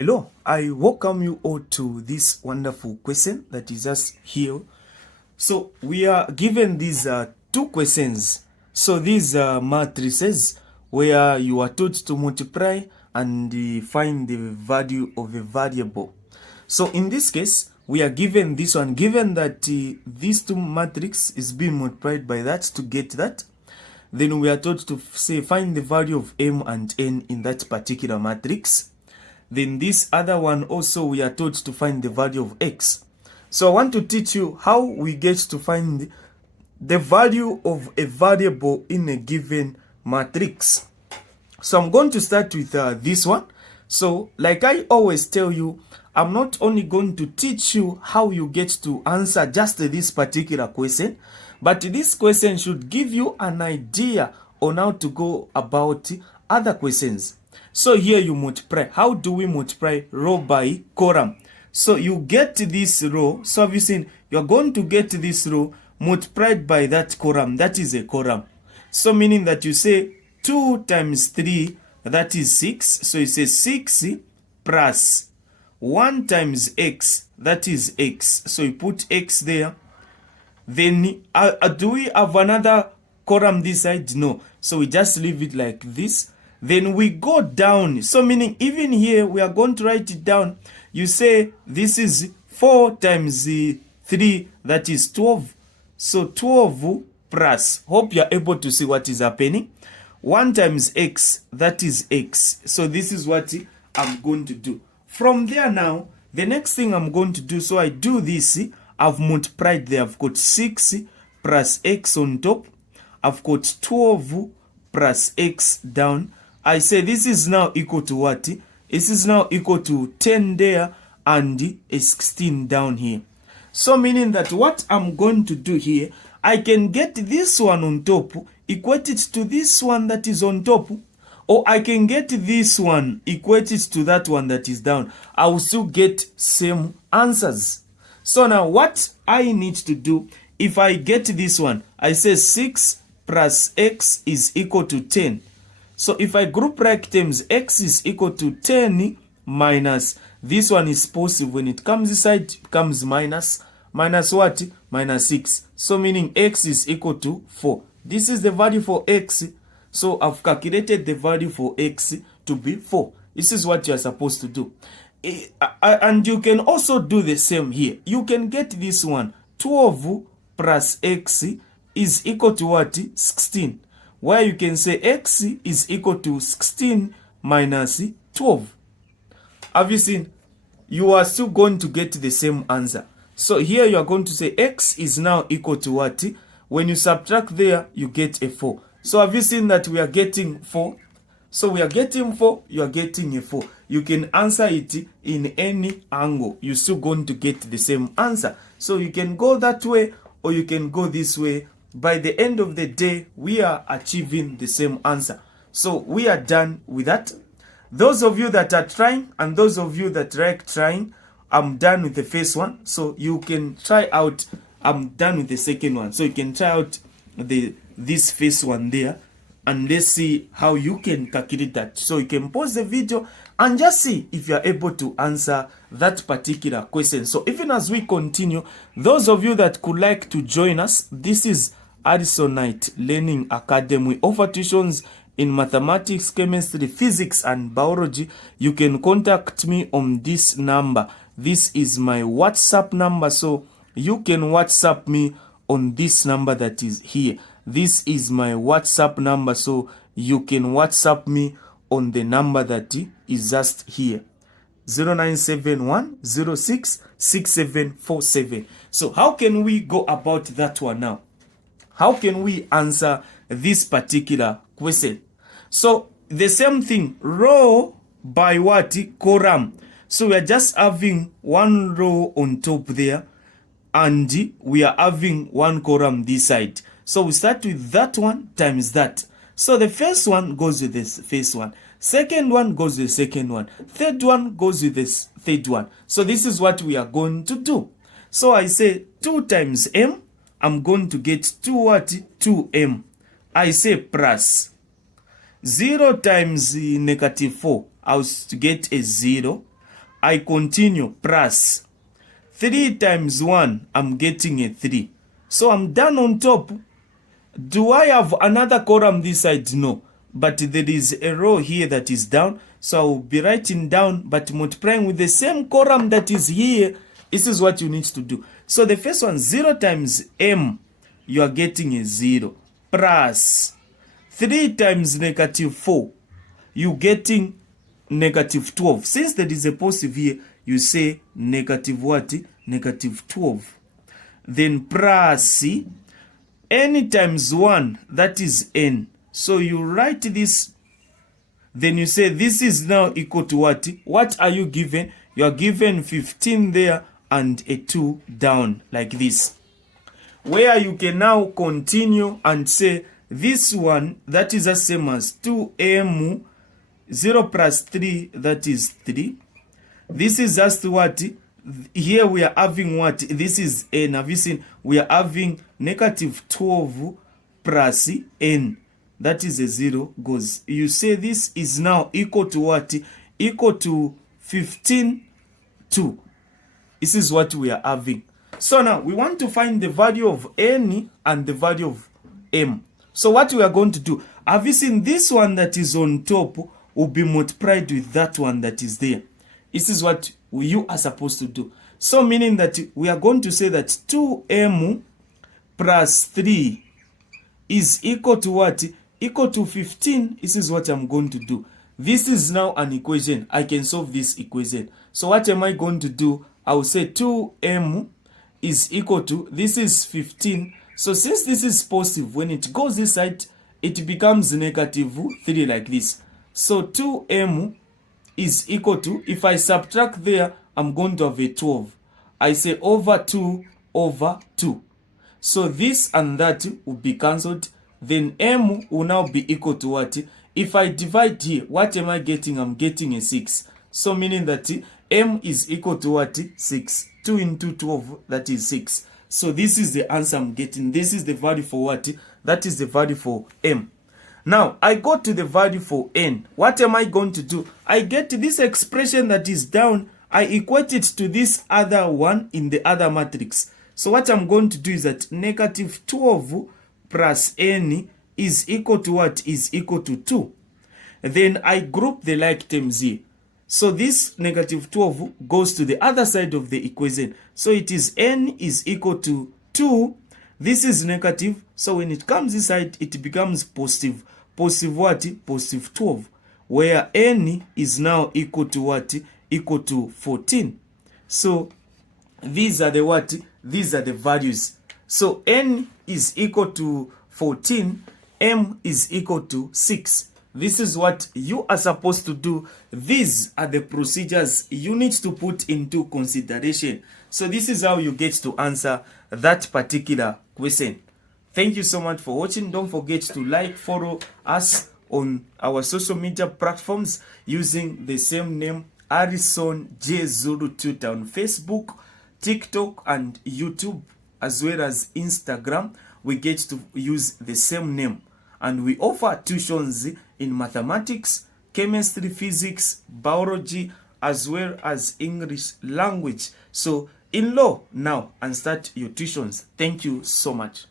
Hello, I welcome you all to this wonderful question that is just here. So we are given these two questions. So these are matrices where you are taught to multiply and find the value of a variable. So in this case, we are given this one, given that these two matrix is being multiplied by that to get that. Then we are taught to say find the value of m and n in that particular matrix. Then this other one also we are taught to find the value of x. So I want to teach you how we get to find the value of a variable in a given matrix. So I'm going to start with this one. So like I always tell you, I'm not only going to teach you how you get to answer just this particular question, but this question should give you an idea on how to go about other questions. So here you multiply. How do we multiply? Row by column. So you get this row. So have you seen? You're going to get this row multiplied by that column. That is a column. So meaning that you say 2 times 3, that is 6. So you say 6 plus 1 times x, that is x. So you put x there. Then do we have another column this side? No. So we just leave it like this. Then we go down. So meaning even here we are going to write it down. You say this is 4 times 3, that is 12. So 12 plus, hope you are able to see what is happening. 1 times x, that is x. So this is what I'm going to do. From there now, the next thing I'm going to do, so I do this. I've multiplied there. I've got 6 plus x on top. I've got 12 plus x down. I say this is now equal to what? This is now equal to 10 there and a 16 down here. So meaning that what I'm going to do here, I can get this one on top, equate it to this one that is on top, or I can get this one, equate it to that one that is down. I will still get same answers. So now what I need to do, if I get this one, I say 6 plus x is equal to 10. So if I group like terms, x is equal to 10 minus, this one is positive. When it comes inside, it becomes minus. Minus what? Minus 6. So meaning x is equal to 4. This is the value for x. So I've calculated the value for x to be 4. This is what you are supposed to do. And you can also do the same here. You can get this one. 12 plus x is equal to what? 16. Where you can say x is equal to 16 minus 12. Have you seen? You are still going to get the same answer. So here you are going to say x is now equal to what? When you subtract there, you get a 4. So have you seen that we are getting 4? So we are getting 4, you are getting a 4. You can answer it in any angle. You're still going to get the same answer. So you can go that way or you can go this way. By the end of the day, we are achieving the same answer. So we are done with that. Those of you that are trying and those of you that like trying, I'm done with the first one. So you can try out, I'm done with the second one. So you can try out this first one there. And let's see how you can calculate that. So you can pause the video and just see if you are able to answer that particular question. So even as we continue, those of you that could like to join us, this is Addisonite Learning Academy. We offer tuitions in mathematics, chemistry, physics, and biology. You can contact me on this number. This is my WhatsApp number. So you can WhatsApp me on this number that is here. This is my WhatsApp number. So you can WhatsApp me on the number that is just here. 0971066747. So how can we go about that one now? How can we answer this particular question? So the same thing, row by what? Column. So we are just having one row on top there and we are having one column this side. So we start with that one times that. So the first one goes with this first one. Second one goes with the second one. Third one goes with this third one. So this is what we are going to do. So I say 2 times m. I'm going to get 2 what? 2m. I say plus 0 times negative 4. I will get a 0. I continue plus 3 times 1, I'm getting a 3. So I'm done on top. Do I have another column this side? No. But there is a row here that is down. So I will be writing down, but multiplying with the same column that is here. This is what you need to do. So the first one, 0 times m, you are getting a 0. Plus 3 times negative 4, you getting negative 12. Since there is a positive here, you say negative what? Negative 12. Then plus n times 1, that is n. So you write this, then you say this is now equal to what? What are you given? You are given 15 there and a 2 down, like this. Where you can now continue and say this one, that is the same as 2m, 0 plus 3, that is 3. This is just what? Here we are having what? This is n. Have you seen? We are having negative 12 plus n. That is a 0 goes. You say this is now equal to what? Equal to 15, 2. This is what we are having. So now we want to find the value of n and the value of m. So what we are going to do, have you seen this one that is on top will be multiplied with that one that is there. This is what you are supposed to do. So meaning that we are going to say that 2m plus 3 is equal to what? Equal to 15. This is what I'm going to do. This is now an equation. I can solve this equation. So what am I going to do? I will say 2m is equal to, this is 15. So since this is positive, when it goes this side, it becomes negative 3 like this. So 2m is equal to, if I subtract there, I'm going to have a 12. I say over 2 over 2. So this and that will be cancelled. Then m will now be equal to what? If I divide here, what am I getting? I'm getting a 6. So meaning that m is equal to what? 6. 2 into 12, that is 6. So this is the answer I'm getting. This is the value for what? That is the value for m. Now, I go to the value for n. What am I going to do? I get this expression that is down. I equate it to this other one in the other matrix. So what I'm going to do is that negative 12 plus n is equal to what? Is equal to 2. Then I group the like terms here. So this negative 12 goes to the other side of the equation. So it is n is equal to 2. This is negative. So when it comes this side, it becomes positive. Positive what? Positive 12. Where n is now equal to what? Equal to 14. So these are the what? These are the values. So n is equal to 14. M is equal to 6. This is what you are supposed to do. These are the procedures you need to put into consideration. So this is how you get to answer that particular question. Thank you so much for watching. Don't forget to like, follow us on our social media platforms using the same name, Harrison J. Zulu Tutor, on Facebook, TikTok, and YouTube, as well as Instagram. We get to use the same name. And we offer tuitions in mathematics, chemistry, physics, biology, as well as English language. So enroll now and start your tuitions. Thank you so much.